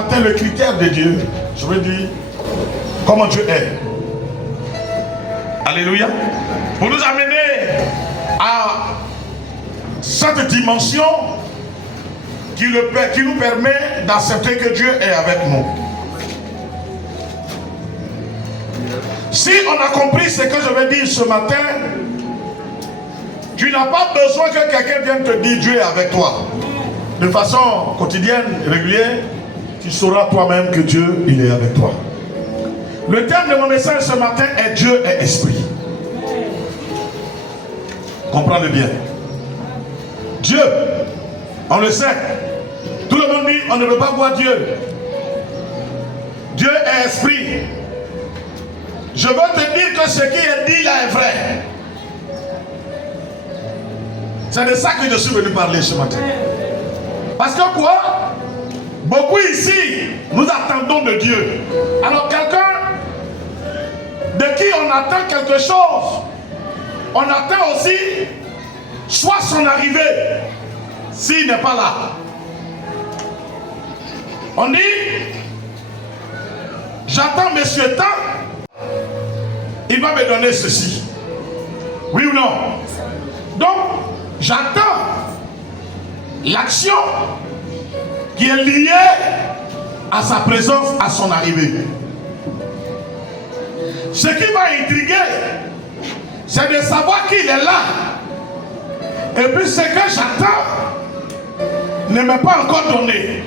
matin le critère de Dieu. Je veux dire, comment Dieu est. Alléluia. Pour nous amener à cette dimension qui nous permet d'accepter que Dieu est avec nous. Si on a compris ce que je vais dire ce matin, tu n'as pas besoin que quelqu'un vienne te dire Dieu est avec toi. De façon quotidienne, régulière, tu sauras toi-même que Dieu, il est avec toi. Le terme de mon message ce matin est Dieu est esprit. Comprenez bien. Dieu, on le sait. Tout le monde dit, on ne peut pas voir Dieu. Dieu est esprit. Je veux te dire que ce qui est dit là est vrai. C'est de ça que je suis venu parler ce matin. Parce que quoi? Beaucoup ici, nous attendons de Dieu. Alors quelqu'un de qui on attend quelque chose, on attend aussi soit son arrivée, s'il n'est pas là. On dit, j'attends monsieur Tant, il va me donner ceci. Oui ou non? Donc, j'attends l'action qui est liée à sa présence, à son arrivée. Ce qui va intriguer, c'est de savoir qu'il est là. Et puis ce que j'attends ne m'est pas encore donné.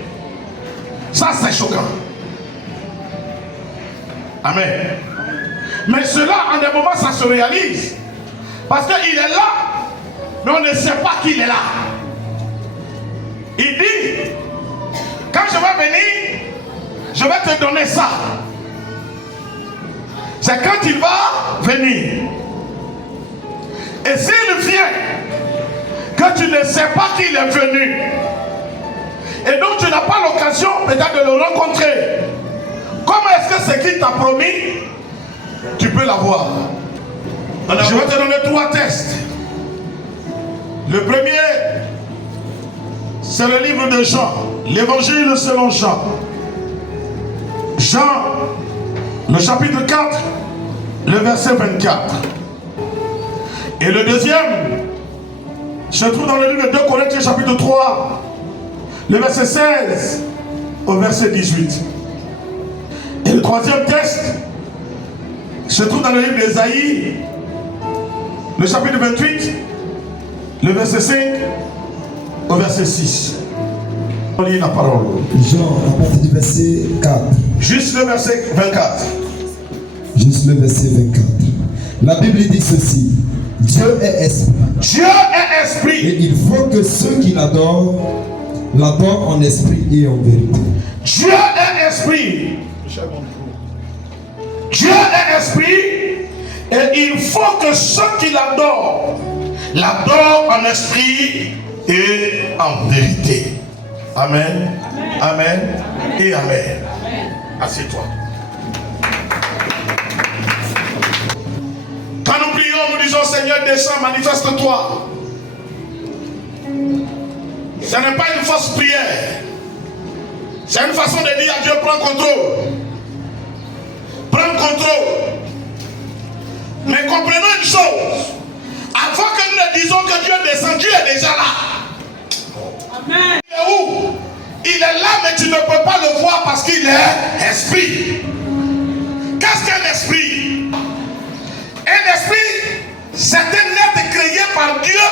Ça, c'est choquant. Amen. Mais cela, en des moments, ça se réalise. Parce qu'il est là, mais on ne sait pas qu'il est là. Il dit, quand je vais venir, je vais te donner ça. C'est quand il va venir. Et s'il vient, que tu ne sais pas qu'il est venu, et donc tu n'as pas l'occasion peut-être de le rencontrer, comment est-ce que ce qu'il t'a promis, tu peux l'avoir? Je vais te donner 3 tests. Le premier, c'est le livre de Jean, l'évangile selon Jean. Jean, le chapitre 4, le verset 24. Et le deuxième se trouve dans le livre de 2 Corinthiens chapitre 3, le verset 16 au verset 18. Et le troisième texte se trouve dans le livre d'Ésaïe, le chapitre 28, le verset 5 au verset 6. On lit la parole. Jean, à partir du verset 4. Juste le verset 24. Juste le verset 24. La Bible dit ceci. Dieu est esprit. Dieu est esprit. Et il faut que ceux qui l'adorent en esprit et en vérité. Dieu est esprit. Dieu est esprit. Et il faut que ceux qui l'adorent en esprit et en vérité. Amen. Amen. Et amen. Assieds-toi. Quand nous prions, nous disons Seigneur, descends, manifeste-toi. Ce n'est pas une fausse prière. C'est une façon de dire à Dieu, prends contrôle. Prends contrôle. Mais comprenons une chose. Avant que nous ne disons que Dieu descend, Dieu est déjà là. Amen. Il est où? Il est là, mais tu ne peux pas le voir parce qu'il est esprit. Qu'est-ce qu'un esprit? Un esprit, c'est un être créé par Dieu,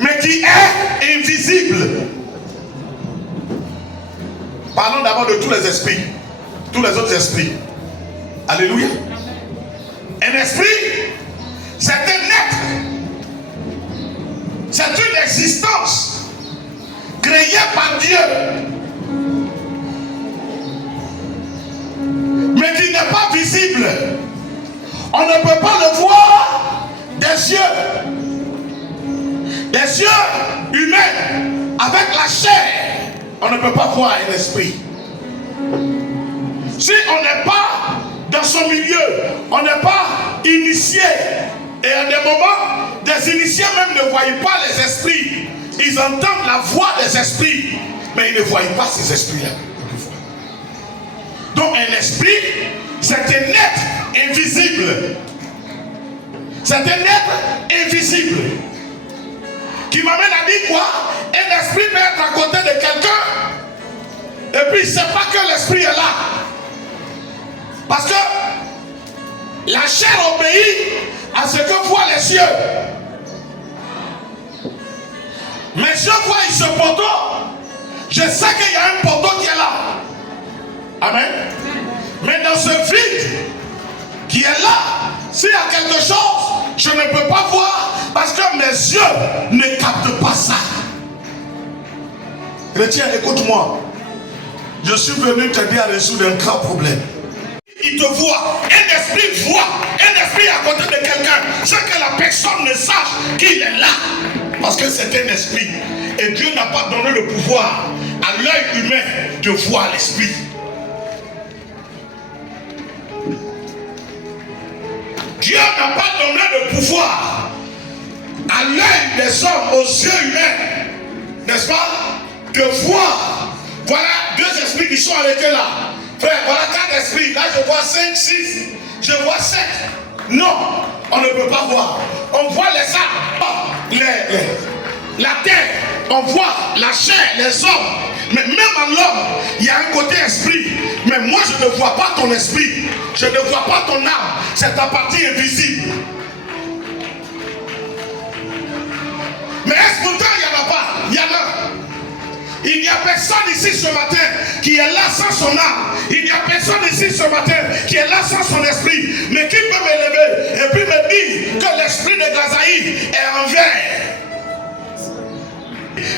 mais qui est invisible. Parlons d'abord de tous les esprits, tous les autres esprits. Alléluia. Un esprit, c'est un être, c'est une existence créée par Dieu, mais qui n'est pas visible. On ne peut pas le voir des yeux humains, avec la chair. On ne peut pas voir un esprit. Si on n'est pas dans son milieu, on n'est pas initié. Et à des moments, des initiés même ne voient pas les esprits. Ils entendent la voix des esprits, mais ils ne voient pas ces esprits-là. Donc un esprit, c'est un être invisible. C'est un être invisible. Qui m'amène à dire quoi? Un esprit peut être à côté de quelqu'un et puis il ne sait pas que l'esprit est là. Parce que la chair obéit à ce que voient les cieux. Mais je vois ce poteau, je sais qu'il y a un poteau qui est là. Amen. Mais dans ce vide qui est là, s'il y a quelque chose, je ne peux pas voir parce que mes yeux ne captent pas ça. Chrétien, écoute-moi. Je suis venu t'aider à résoudre un grand problème. Il te voit, un esprit voit, un esprit à côté de quelqu'un, sans que la personne ne sache qu'il est là. Parce que c'est un esprit. Et Dieu n'a pas donné le pouvoir à l'œil humain de voir l'esprit. Dieu n'a pas donné le pouvoir à l'œil des hommes, aux yeux humains, n'est-ce pas, de voir. Voilà deux esprits qui sont arrêtés là. Frère, voilà 4 esprits. Là, je vois 5, 6. Je vois 7. Non, on ne peut pas voir. On voit les arbres, la terre, on voit la chair, les hommes. Mais même en l'homme, il y a un côté esprit. Mais moi, je ne vois pas ton esprit. Je ne vois pas ton âme. C'est ta partie invisible. Mais est-ce pourtant il n'y en a pas? Il y en a. Il n'y a personne ici ce matin qui est là sans son âme. Il n'y a personne ici ce matin qui est là sans son esprit. Mais qui peut m'élever et puis me dire que l'esprit de Gazaï est en verre?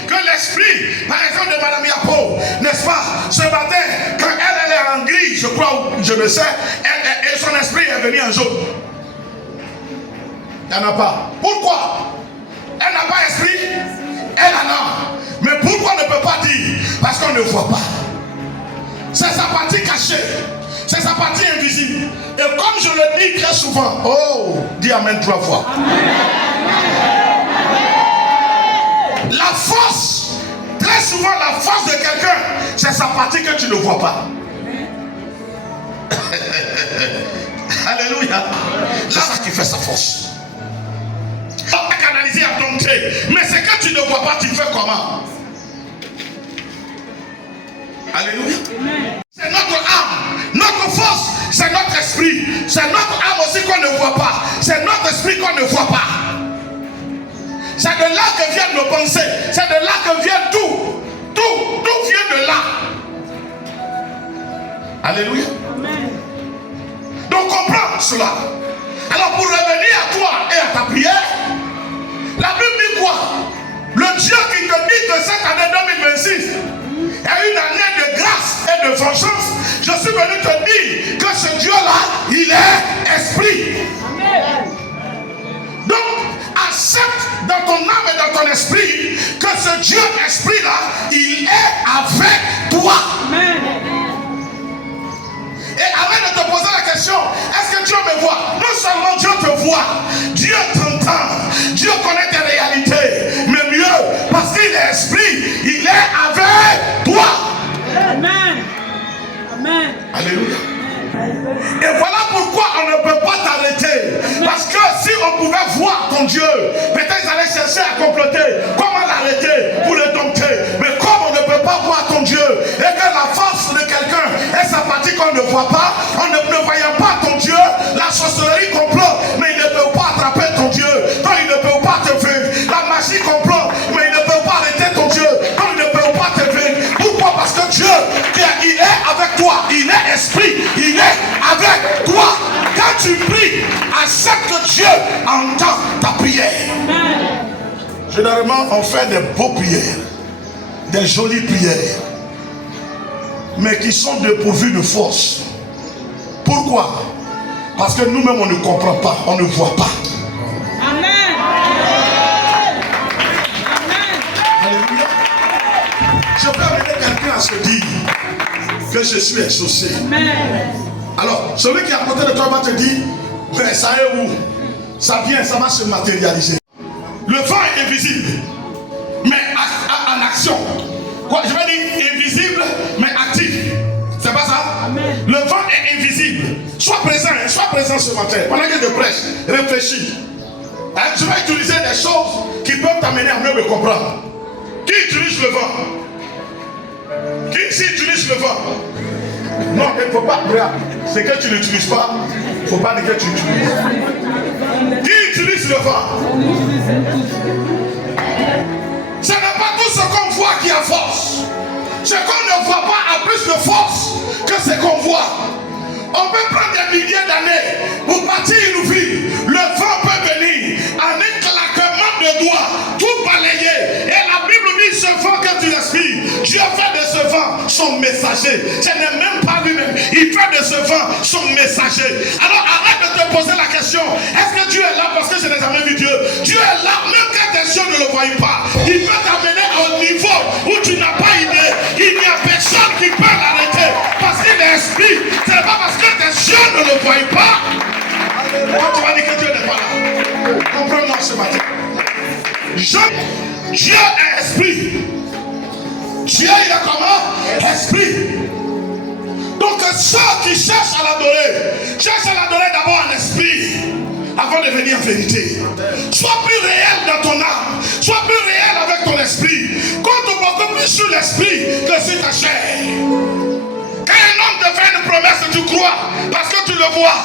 Que l'esprit, par exemple, de Madame Yapo, n'est-ce pas, ce matin, quand elle est en gris, je crois, je le sais, et son esprit est venu en jaune. Il n'y en a pas. Pourquoi? Elle n'a pas esprit, elle en a. Mais pourquoi on ne peut pas dire? Parce qu'on ne voit pas. C'est sa partie cachée. C'est sa partie invisible. Et comme je le dis très souvent, oh, dis Amen 3 fois. Amen. La force, très souvent la force de quelqu'un, c'est sa partie que tu ne vois pas. Alléluia. C'est ça qui fait sa force. On va canaliser à dompter. Mais c'est que tu ne vois pas, tu fais comment? Alléluia. C'est notre âme. Notre force, c'est notre esprit. C'est notre âme aussi qu'on ne voit pas. C'est notre esprit qu'on ne voit pas. C'est de là que viennent nos pensées. C'est de là que vient tout. Tout vient de là. Alléluia. Amen. Donc comprends cela. Alors pour revenir à toi et à ta prière, la Bible dit quoi? Le Dieu qui te dit que cette année 2026 est une année de grâce et de vengeance. Je suis venu te dire que ce Dieu-là, il est esprit. Amen. Donc, accepte dans ton âme et dans ton esprit que ce Dieu esprit-là, il est avec toi. Amen. Et avant de te poser la question, est-ce que Dieu me voit? Non seulement Dieu te voit, Dieu t'entend, Dieu connaît tes réalités, mais mieux, parce qu'il est esprit, il est avec toi. Amen. Amen. Alléluia. Et voilà pourquoi on ne peut pas t'arrêter. Parce que si on pouvait voir ton Dieu, peut-être ils allaient chercher à comploter. Comment l'arrêter pour le dompter? Mais comme on ne peut pas voir ton Dieu, et que la force de quelqu'un est sa partie qu'on ne voit pas, on ne voyant pas ton Dieu, la sorcellerie complote, mais il ne peut pas attraper ton Dieu. Donc il ne peut pas te vaincre. La magie complote, mais il ne peut pas arrêter ton Dieu. Donc il ne peut pas te vaincre. Pourquoi? Parce que Dieu, il est avec toi. Il est esprit. Il est avec toi. Quand tu pries, accepte que Dieu entend ta prière. Généralement, on fait des beaux prières, des jolies prières, mais qui sont dépourvues de force. Pourquoi? Parce que nous-mêmes, on ne comprend pas, on ne voit pas. Amen. Alléluia. Je peux amener quelqu'un à se dire que je suis exaucé. Amen. Alors, celui qui est à côté de toi va te dire, mais ça est où? Ça vient, ça va se matérialiser. Le vent est invisible, mais en action. Quoi, je vais dire invisible, mais actif. C'est pas ça? Amen. Le Parlez-en ce matin. Pendant que je prêche, réfléchis. Hein, je vais utiliser des choses qui peuvent t'amener à mieux me comprendre. Qui utilise le vent? Qui ici utilise le vent? Non, il ne faut pas. C'est que tu n'utilises pas. Il ne faut pas dire que tu utilises. Qui utilise le vent? Ce n'est pas tout ce qu'on voit qui a force. Ce qu'on ne voit pas a plus de force que ce qu'on voit. On peut prendre des milliers d'années pour bâtir une ville. Le vent peut venir en un claquement de doigts, tout balayer. Et la Bible dit ce vent que tu respires, Dieu fait de ce vent son messager. Ce n'est même pas lui-même. Il fait de ce vent son messager. Alors arrête de te poser la question, est-ce que Dieu est là parce que je n'ai jamais vu Dieu? Dieu est là même quand tes yeux ne le voient pas. Il peut t'amener au niveau où tu n'as pas idée. Il n'y a personne qui peut l'arrêter parce qu'il est esprit. Ce n'est pas parce que tes yeux ne le voient pas. Quand tu vas dire que Dieu n'est pas là, comprends-moi ce matin. Dieu est esprit. Dieu il est comment? Esprit. Donc ceux qui cherchent à l'adorer d'abord en esprit avant de venir en vérité. Sois plus réel dans ton âme. Sois plus réel avec ton esprit. Compte beaucoup plus sur l'esprit que sur ta chair. Quand un homme te fait une promesse, tu crois parce que tu le vois.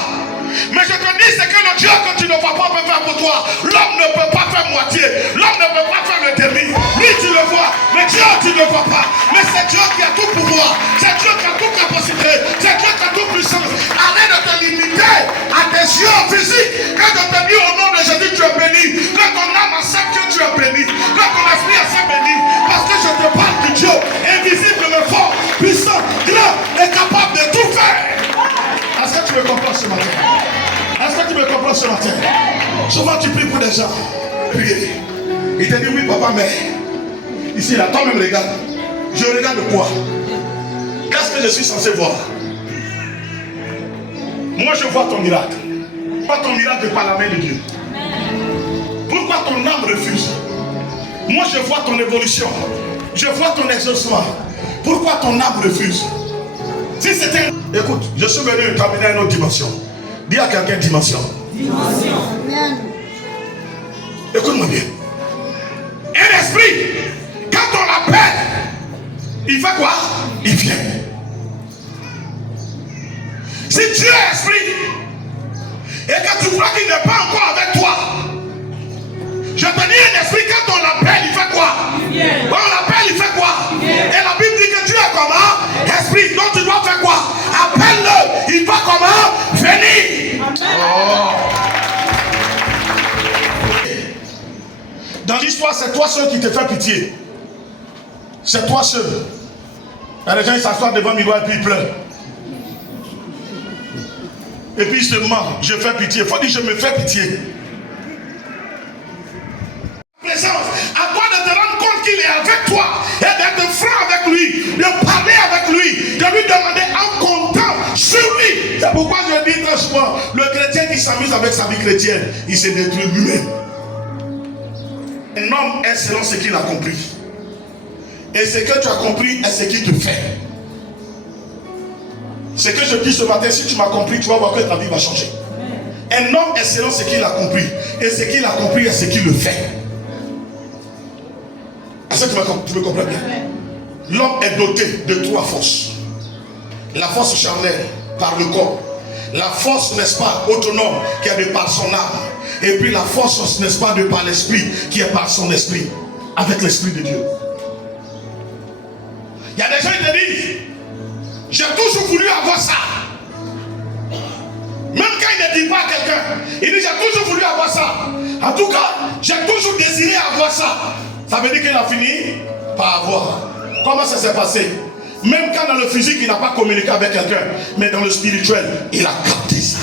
Mais je te dis, c'est que le Dieu que tu ne vois pas peut faire pour toi. L'homme ne peut pas faire moitié. L'homme ne peut pas faire le demi. Lui, tu le vois. Mais Dieu, tu ne le vois pas. Mais c'est Dieu qui a tout pouvoir. C'est Dieu qui a toute capacité. C'est Dieu qui a toute puissance. Arrête de te limiter à tes yeux physiques. Quand je te dis au nom de Jésus, tu es béni. Quand ton âme accepte que tu es béni. Quand ton esprit accepte béni. Parce que je te parle de Dieu, invisible, mais fort, puissant, grand et capable de tout faire. Est-ce que tu me comprends ce matin? Est-ce que tu me comprends ce matin? Souvent tu pries pour des gens. Prier. Il te dit oui papa, mais ici là, toi-même regarde. Je regarde quoi? Qu'est-ce que je suis censé voir? Moi je vois ton miracle. Pas ton miracle par la main de Dieu. Pourquoi ton âme refuse? Moi je vois ton évolution. Je vois ton exaucement. Pourquoi ton âme refuse? Si c'était... Écoute, je suis venu t'amener à une autre dimension. Dis à quelqu'un dimension. Dimension. Écoute-moi bien. Un esprit, quand on l'appelle, il fait quoi? Il vient. Si Dieu est esprit, et que tu crois qu'il n'est pas encore avec toi, je te dis un esprit, quand on l'appelle, il fait quoi? Quand on l'appelle, il fait quoi? Et la Bible dit que Dieu est comment? Esprit. Donc tu dois faire quoi? Appelle-le. Il va comment? Venir. Oh. Dans l'histoire, c'est toi seul qui te fait pitié. C'est toi seul. Il y a des gens qui s'assoient devant le miroir et puis ils pleurent. Et puis ils se demandent, je fais pitié. Il faut dire, je me fais pitié. À toi de te rendre compte qu'il est avec toi et d'être franc avec lui, de parler avec lui, de lui demander un content sur lui. C'est pourquoi je dis très souvent, le chrétien qui s'amuse avec sa vie chrétienne, il se détruit lui-même. Un homme est selon ce qu'il a compris. Et ce que tu as compris est ce qu'il te fait. Ce que je dis ce matin, si tu m'as compris, tu vas voir que ta vie va changer. Un homme est selon ce qu'il a compris. Et ce qu'il a compris est ce qu'il le fait. Est-ce que tu me comprends bien? L'homme est doté de trois forces. La force charnelle par le corps. La force, n'est-ce pas, autonome qui est de par son âme. Et puis la force, n'est-ce pas, de par l'esprit qui est par son esprit. Avec l'esprit de Dieu. Il y a des gens qui te disent, j'ai toujours voulu avoir ça. Même quand il ne dit pas à quelqu'un, il dit j'ai toujours voulu avoir ça. En tout cas, j'ai toujours désiré avoir ça. Ça veut dire qu'il a fini par avoir. Comment ça s'est passé? Même quand dans le physique, il n'a pas communiqué avec quelqu'un, mais dans le spirituel, il a capté ça.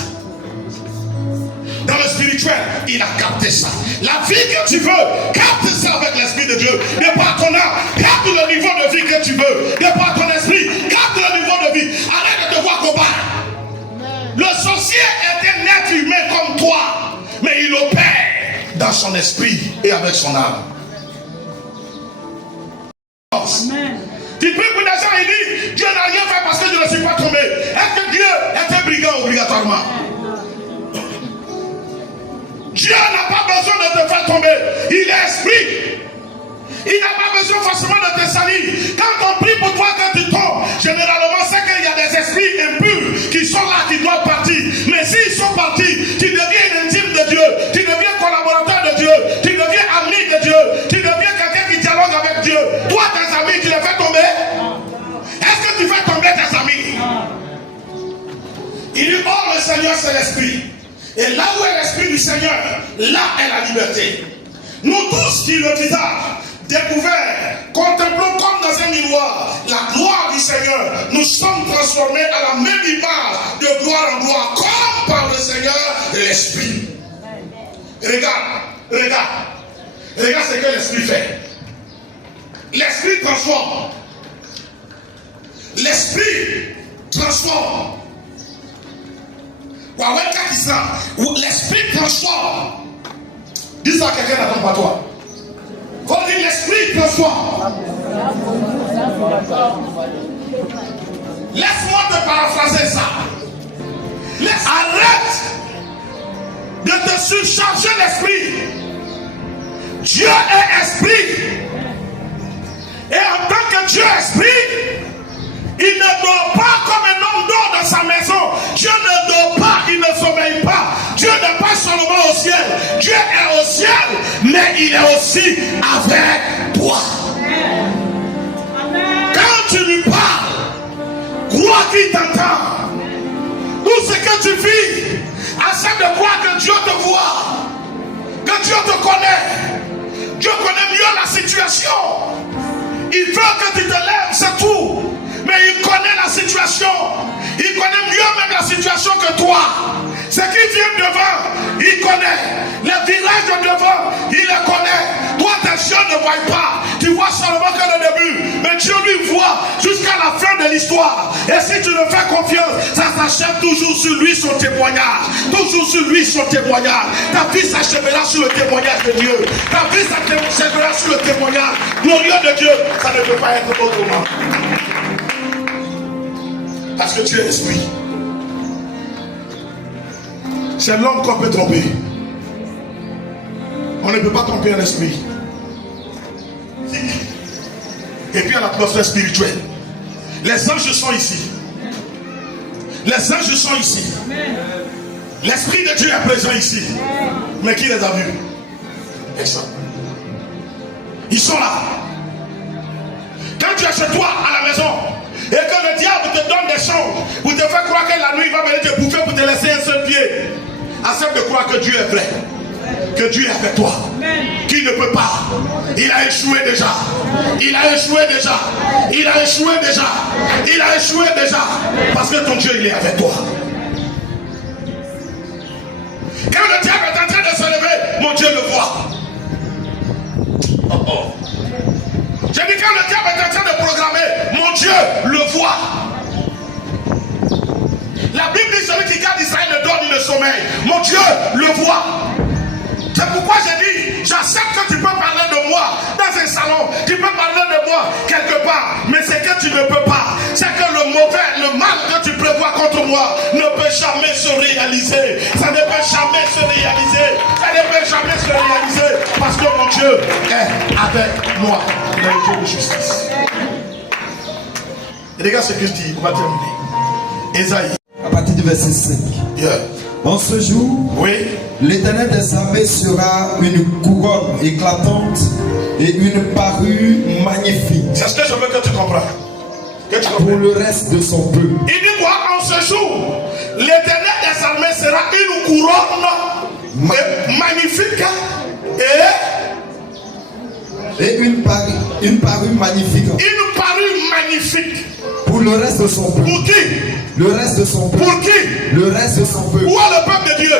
Dans le spirituel, il a capté ça. La vie que tu veux, capte ça avec l'esprit de Dieu. De par ton âme, capte le niveau de vie que tu veux. De par ton esprit, capte le niveau de vie. Arrête de te voir combattre. Le sorcier est un être humain comme toi, mais il opère dans son esprit et avec son âme. Amen. Tu pries pour des gens, il dit Dieu n'a rien fait parce que je ne suis pas tombé. Est-ce que Dieu était brigand obligatoirement? besoin de te faire tomber. Il est esprit. Il n'a pas besoin forcément de te salir. Quand on prie pour toi, quand tu tombes, généralement c'est qu'il y a des esprits impurs qui sont là, qui doivent partir. Mais s'ils sont partis, tu deviens un intime de Dieu, tu deviens collaborateur de Dieu, tu deviens ami de Dieu, tu deviens quelqu'un qui dialogue avec Dieu. Toi, tes amis, tu les fais tomber? Est-ce que tu fais tomber tes amis? Il dit, oh, le Seigneur, c'est l'esprit. Et là où est l'esprit du Seigneur, là est la liberté. Nous tous qui le visage découvert, contemplons comme dans un miroir la gloire du Seigneur. Nous sommes transformés à la même image de gloire en gloire, comme par le Seigneur l'Esprit. Regarde ce que l'Esprit fait. L'Esprit transforme. L'Esprit transforme. L'Esprit transforme. Dis ça à quelqu'un n'attend pas toi. Quand dit l'Esprit transforme. Laisse-moi te paraphraser ça. Arrête de te surcharger l'esprit. Dieu est esprit. Et en tant que Dieu est esprit, il ne dort pas comme un homme dort dans sa maison. Dieu ne dort pas, il ne sommeille pas. Dieu n'est pas seulement au ciel. Dieu est au ciel, mais il est aussi avec toi. Quand tu lui parles, crois qu'il t'entend. Tout ce que tu vis, accepte de croire que Dieu te voit, que Dieu te connaît. Dieu connaît mieux la situation. Il veut que tu te lèves, c'est tout. Mais il connaît la situation. Il connaît mieux même la situation que toi. Ce qui vient devant, il connaît. Les virages de devant, il les connaît. Toi, tes yeux ne voient pas. Tu vois seulement que le début. Mais Dieu lui voit jusqu'à la fin de l'histoire. Et si tu le fais confiance, ça s'achève toujours sur lui son témoignage. Toujours sur lui son témoignage. Ta vie s'achèvera sur le témoignage de Dieu. Ta vie s'achèvera sur le témoignage glorieux de Dieu. Ça ne peut pas être autrement. Parce que tu es esprit. C'est l'homme qu'on peut tromper. On ne peut pas tromper un esprit. Et puis à l'atmosphère spirituelle. Les anges sont ici. Les anges sont ici. L'esprit de Dieu est présent ici. Mais qui les a vus? Personne. Ils sont là. Quand tu es chez toi à la maison, et que le diable te donne des choses pour te faire croire que la nuit il va venir te bouffer pour te laisser un seul pied, accepte de croire que Dieu est vrai, que Dieu est avec toi, qu'il ne peut pas. Il a échoué déjà. Il a échoué déjà. Il a échoué déjà. Il a échoué déjà. Parce que ton Dieu, il est avec toi. Quand le diable est en train de se lever, mon Dieu le voit. Oh oh. J'ai dit quand le diable est en train de programmer, mon Dieu le voit. La Bible dit celui qui garde Israël ne dort ni ne sommeille. Mon Dieu le voit. C'est pourquoi j'ai dit, j'accepte que tu peux parler de moi dans un salon, tu peux parler de moi quelque part, mais c'est que tu ne peux pas. C'est que le mauvais, le mal que tu prévois contre moi ne peut jamais se réaliser. Ça ne peut jamais se réaliser. Ça ne peut jamais se réaliser parce que mon Dieu est avec moi. Il est le Dieu de justice. Et regarde ce que je dis, on va terminer. Ésaïe. À partir du verset 5. Yeah. En ce jour, Oui. l'Éternel des armées sera une couronne éclatante et une parure magnifique C'est ce que je veux que tu comprennes. Que tu pour comprennes. le reste de son peuple. Il dit quoi? En ce jour, l'Éternel des armées sera une couronne magnifique Et une parure magnifique une parure magnifique. pour le reste de son peuple. Pour qui? Le reste de son peuple. Pour qui? Le reste de son peuple. Où est le peuple de Dieu?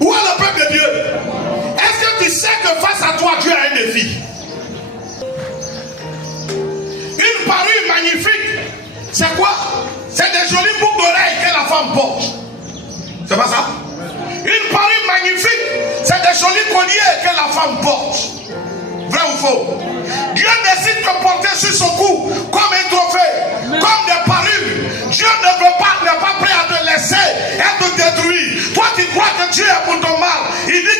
Où est le peuple de Dieu? Est-ce que tu sais que face à toi, Dieu a un défi? Une parure magnifique, c'est quoi? C'est des jolies boucles d'oreilles que la femme porte. C'est pas ça? Une parure magnifique, c'est des jolis colliers que la femme porte. Vrai ou faux? Dieu décide de porter sur son cou comme un trophée, comme des parures. Dieu n'est pas prêt à te laisser être détruit. Toi qui crois que Dieu est pour ton mal, il dit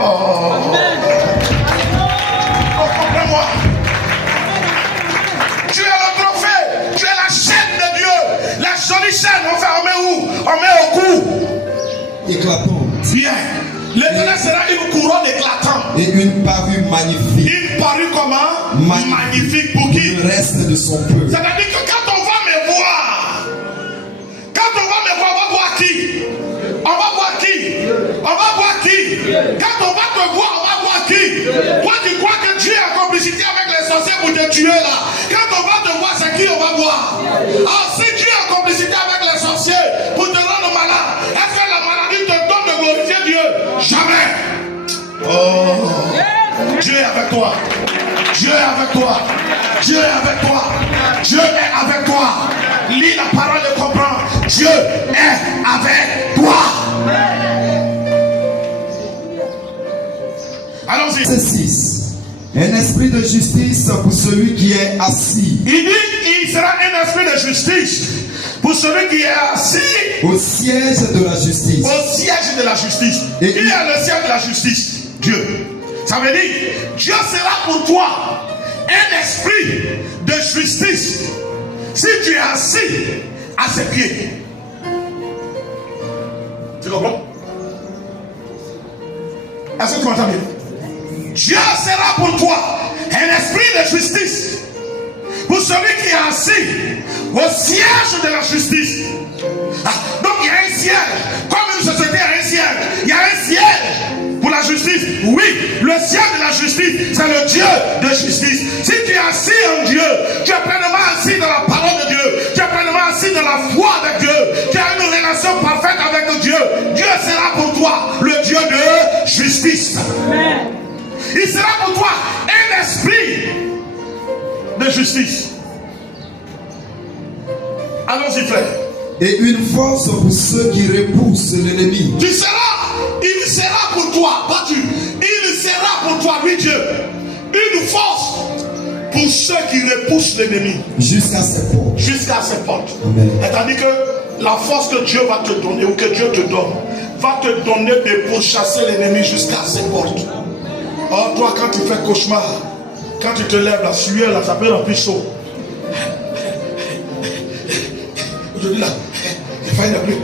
Oh, comprends-moi. Tu es le trophée, tu es la chaîne de Dieu. La jolie chaîne, on met où? On met au cou. Éclatante. Bien. L'éternel sera une couronne éclatante. Et une parure magnifique. Une parure comment? Magnifique pour qui? Le reste de son peuple. C'est-à-dire que quand on va me voir, on va voir qui? On va voir qui? On va voir qui? Quand on va te voir, on va voir qui? Toi, tu crois que Dieu est en complicité avec les sorciers pour te tuer là? Quand on va te voir, c'est qui on va voir? Alors, si Dieu est en complicité avec les sorciers pour te rendre malade, est-ce que la maladie te donne de glorifier Dieu? Jamais! Oh! Dieu est avec toi. Dieu est avec toi. Dieu est avec toi. Dieu est avec toi. Lis la parole et comprends. Dieu est avec toi. Allons-y. C'est 6. Un esprit de justice pour celui qui est assis. Il dit il sera un esprit de justice pour celui qui est assis Au siège de la justice. au siège de la justice. Et il est le siège de la justice. Dieu. Ça veut dire Dieu sera pour toi un esprit de justice si tu es assis à ses pieds. Tu comprends? Est-ce que tu m'entends bien? Dieu sera pour toi un esprit de justice pour celui qui est assis au siège de la justice. Ah, donc il y a un siège. Comme une société a un siège, il y a un siège pour la justice. Oui, le siège de la justice, c'est le Dieu de justice. Si tu es assis en Dieu, tu es pleinement assis dans la parole de Dieu, tu es pleinement assis dans la foi de Dieu, tu as une relation parfaite avec Dieu. Dieu sera pour toi le Dieu de justice. Amen. Il sera pour toi un esprit de justice. Allons-y, frère. Et une force pour ceux qui repoussent l'ennemi. Il sera pour toi, pas tu. Il sera pour toi, lui Dieu, une force pour ceux qui repoussent l'ennemi. Jusqu'à ses portes. Jusqu'à ses portes. C'est-à-dire que la force que Dieu va te donner, ou que Dieu te donne, va te donner de pourchasser l'ennemi jusqu'à ses portes. Or, toi, quand tu fais cauchemar, quand tu te lèves, la sueur, là, ça peut remplir chaud. Je dis là, il faut aller plus,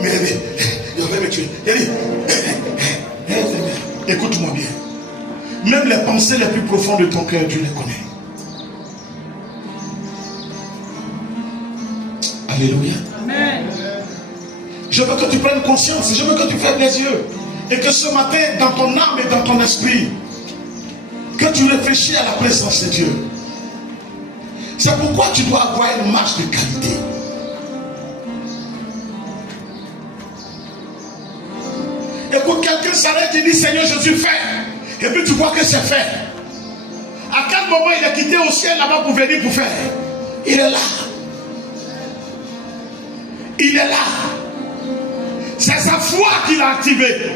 mais il va me tuer. Il dit, écoute-moi bien. Même les pensées les plus profondes de ton cœur, Dieu les connaît. Alléluia. Amen. Je veux que tu prennes conscience, je veux que tu fermes les yeux. Et que ce matin, dans ton âme et dans ton esprit, que tu réfléchis à la présence de Dieu. C'est pourquoi tu dois avoir une marche de qualité. Écoute, quelqu'un s'arrête et dit Seigneur Jésus, fais. Et puis tu vois que c'est fait. À quel moment il a quitté au ciel là-bas pour venir pour faire? Il est là. Il est là. C'est sa foi qui l'a activé.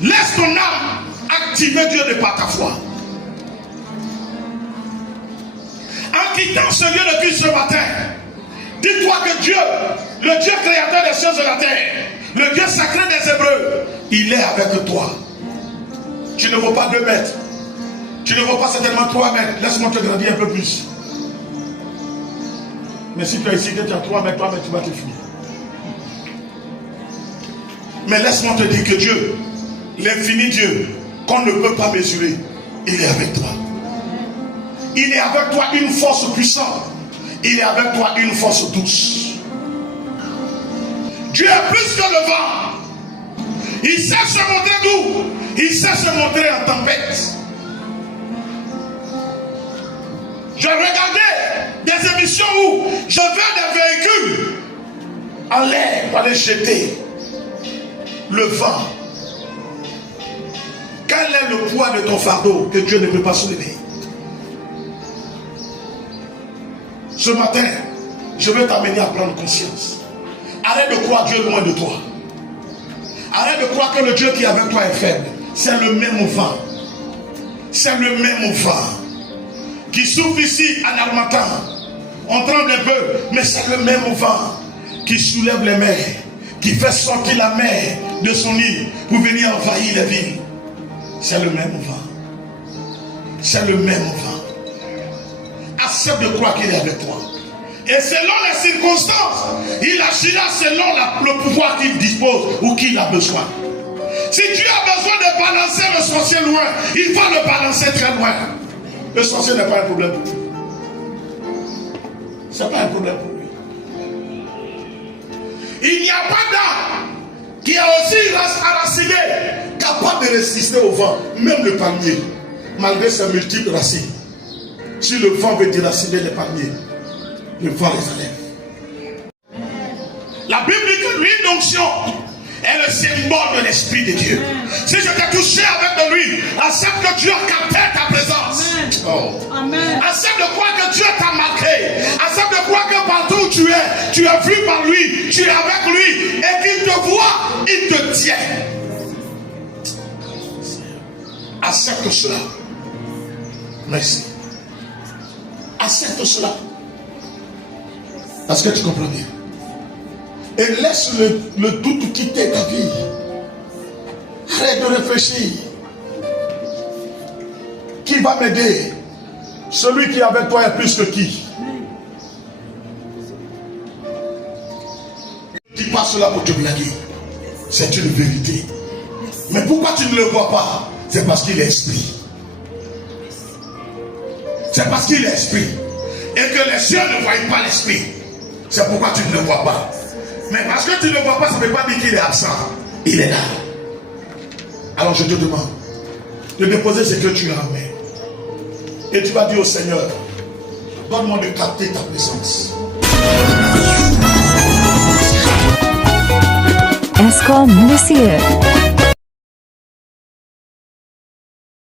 Laisse ton âme activer Dieu de par ta foi. En quittant ce lieu de culte ce matin, dis-toi que Dieu, le Dieu créateur des cieux et de la terre, le Dieu sacré des Hébreux, il est avec toi. Tu ne vaux pas 2 mètres. Tu ne vaux pas certainement 3 mètres. Laisse-moi te grandir un peu plus. Mais si tu as ici que tu as 3 mètres, tu vas te finir. Mais laisse-moi te dire que Dieu, l'infini Dieu, qu'on ne peut pas mesurer, il est avec toi. Il est avec toi une force puissante. Il est avec toi une force douce. Dieu est plus que le vent. Il sait se montrer doux. Il sait se montrer en tempête. Je regardais des émissions où je vais des véhicules en l'air pour aller jeter le vent. Quel est le poids de ton fardeau que Dieu ne peut pas soulever? Ce matin, je veux t'amener à prendre conscience. Arrête de croire Dieu loin de toi. Arrête de croire que le Dieu qui est avec toi est faible. C'est le même vent. C'est le même vent qui souffle ici à Narmatan. On tremble un peu, mais c'est le même vent qui soulève les mers, qui fait sortir la mer de son lit pour venir envahir les villes. C'est le même vent. C'est le même vent. Accepte de croire qu'il est avec toi. Et selon les circonstances, il agira selon le pouvoir qu'il dispose ou qu'il a besoin. Si tu as besoin de balancer le sorcier loin, il va le balancer très loin. Le sorcier n'est pas un problème pour lui. Ce n'est pas un problème pour lui. Il n'y a pas d'âme qui est aussi enraciné, capable de résister au vent, même le palmier, malgré ses multiples racines. Si le vent veut déraciner les palmiers, le vent les enlève. La Bible dit que l'huile d'onction est le symbole de l'Esprit de Dieu. Si je t'ai touché avec de l'huile, accepte que Dieu a capté ta présence. Oh. Amen. Accepte de croire que Dieu t'a marqué. Accepte de croire que partout où tu es vu par lui, tu es avec lui, et qu'il te voit, il te tient. Accepte cela. Merci. Accepte cela. Parce que tu comprends bien. Et laisse le doute quitter ta vie. Arrête de réfléchir. Qui va m'aider? Celui qui est avec toi est plus que qui? Ne dis pas cela pour te blaguer. C'est une vérité. Mais pourquoi tu ne le vois pas? C'est parce qu'il est esprit. C'est parce qu'il est esprit. Et que les yeux ne voient pas l'esprit. C'est pourquoi tu ne le vois pas. Mais parce que tu ne le vois pas, ça ne veut pas dire qu'il est absent. Il est là. Alors je te demande de déposer ce que tu as en main. Et tu vas dire au Seigneur, donne-moi de capter ta présence. Escom Monsieur.